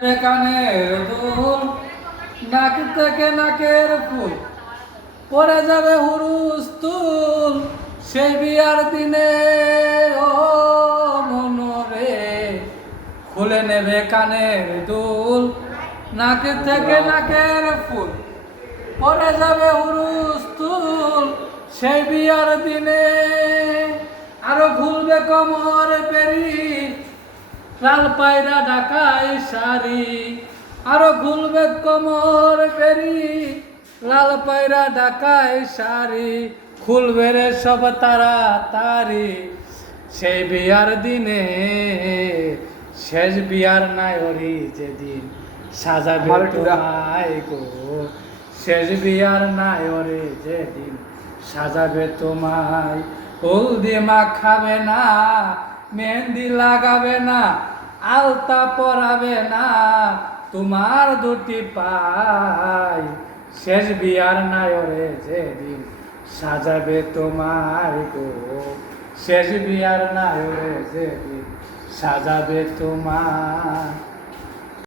কানের দুল নাক থেকে নাকের ফুল পরে যাবে হুরুস তুল সেই বিয়ার দিনে ও মনরে খুলে নেবে কানের দুল নাক থেকে নাকের ফুল পরে যাবে হুরুস তুল সেই বিয়ার দিনে আরো খুলবে কোমর পেরি লাল পায়রা ঢাকায় শাড়ি আরো খুলবে কোমর পেরি লাল পায়রা ঢাকায় শাড়ি খুলবে রে সব তাড়াতাড়ি সেই বিয়ার দিনে শেষ বিয়ার নায়রি যেদিন সাজাবে তোমায় গো শেষ বিয়ার নায়রে যেদিন সাজাবে তোমায় হলদি মাখাবে না মেহেন্দি লাগাবে না আলতা পরাবে না তোমার দুটি পাই শেষ বিয়ার নায়রে যেদিন সাজাবে তোমায় গো শেষ বিয়ার নায়রে যেদিন সাজাবে তোমার।